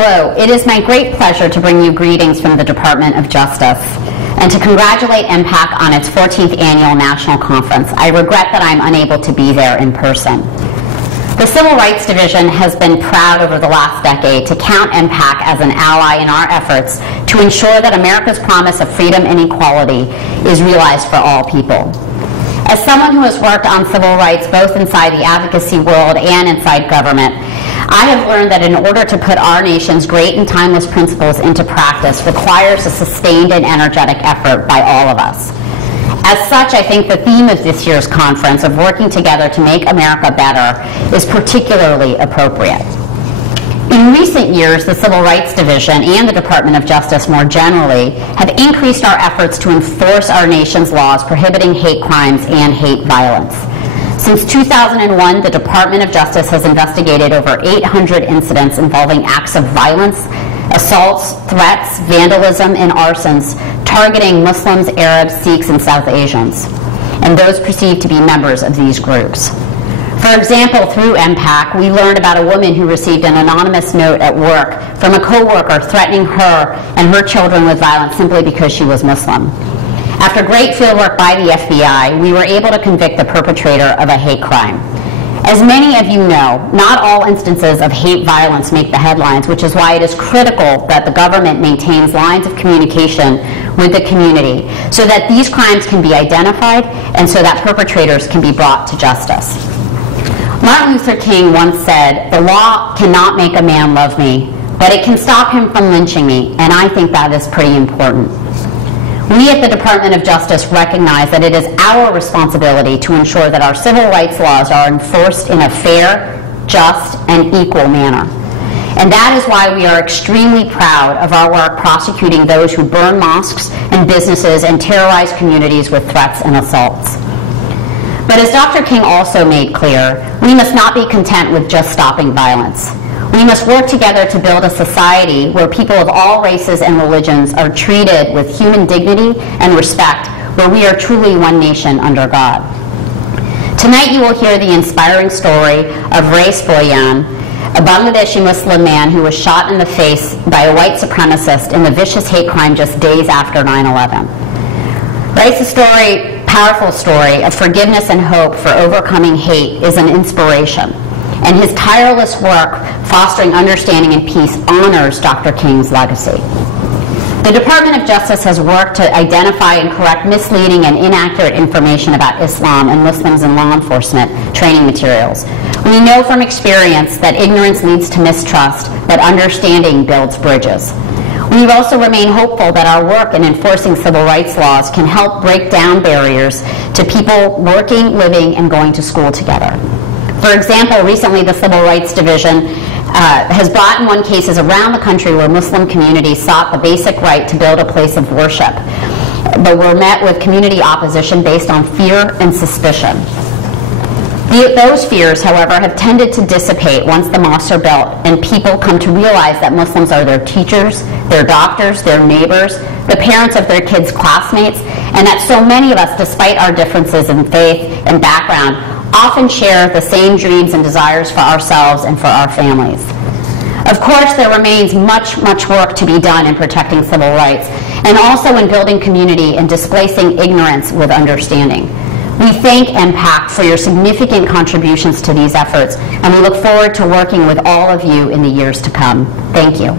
Hello, it is my great pleasure to bring you greetings from the Department of Justice and to congratulate MPAC on its 14th annual national conference. I regret that I'm unable to be there in person. The Civil Rights Division has been proud over the last decade to count MPAC as an ally in our efforts to ensure that America's promise of freedom and equality is realized for all people. As someone who has worked on civil rights both inside the advocacy world and inside government, I have learned that in order to put our nation's great and timeless principles into practice requires a sustained and energetic effort by all of us. As such, I think the theme of this year's conference of working together to make America better is particularly appropriate. In recent years, the Civil Rights Division and the Department of Justice more generally have increased our efforts to enforce our nation's laws prohibiting hate crimes and hate violence. Since 2001, the Department of Justice has investigated over 800 incidents involving acts of violence, assaults, threats, vandalism, and arsons targeting Muslims, Arabs, Sikhs, and South Asians, and those perceived to be members of these groups. For example, through MPAC, we learned about a woman who received an anonymous note at work from a coworker threatening her and her children with violence simply because she was Muslim. After great fieldwork by the FBI, we were able to convict the perpetrator of a hate crime. As many of you know, not all instances of hate violence make the headlines, which is why it is critical that the government maintains lines of communication with the community so that these crimes can be identified and so that perpetrators can be brought to justice. Martin Luther King once said, "The law cannot make a man love me, but it can stop him from lynching me," and I think that is pretty important. We at the Department of Justice recognize that it is our responsibility to ensure that our civil rights laws are enforced in a fair, just, and equal manner. And that is why we are extremely proud of our work prosecuting those who burn mosques and businesses and terrorize communities with threats and assaults. But as Dr. King also made clear, we must not be content with just stopping violence. We must work together to build a society where people of all races and religions are treated with human dignity and respect, where we are truly one nation under God. Tonight you will hear the inspiring story of Rais Boyan, a Bangladeshi Muslim man who was shot in the face by a white supremacist in the vicious hate crime just days after 9/11. Rais' story, powerful story of forgiveness and hope for overcoming hate, is an inspiration. And his tireless work fostering understanding and peace honors Dr. King's legacy. The Department of Justice has worked to identify and correct misleading and inaccurate information about Islam and Muslims in law enforcement training materials. We know from experience that ignorance leads to mistrust, but understanding builds bridges. We also remain hopeful that our work in enforcing civil rights laws can help break down barriers to people working, living, and going to school together. For example, recently the Civil Rights Division has brought and won cases around the country where Muslim communities sought the basic right to build a place of worship, but were met with community opposition based on fear and suspicion. Those fears, however, have tended to dissipate once the mosques are built and people come to realize that Muslims are their teachers, their doctors, their neighbors, the parents of their kids' classmates, and that so many of us, despite our differences in faith and background, often share the same dreams and desires for ourselves and for our families. Of course, there remains much work to be done in protecting civil rights and also in building community and displacing ignorance with understanding. We thank MPAC for your significant contributions to these efforts, and we look forward to working with all of you in the years to come. Thank you.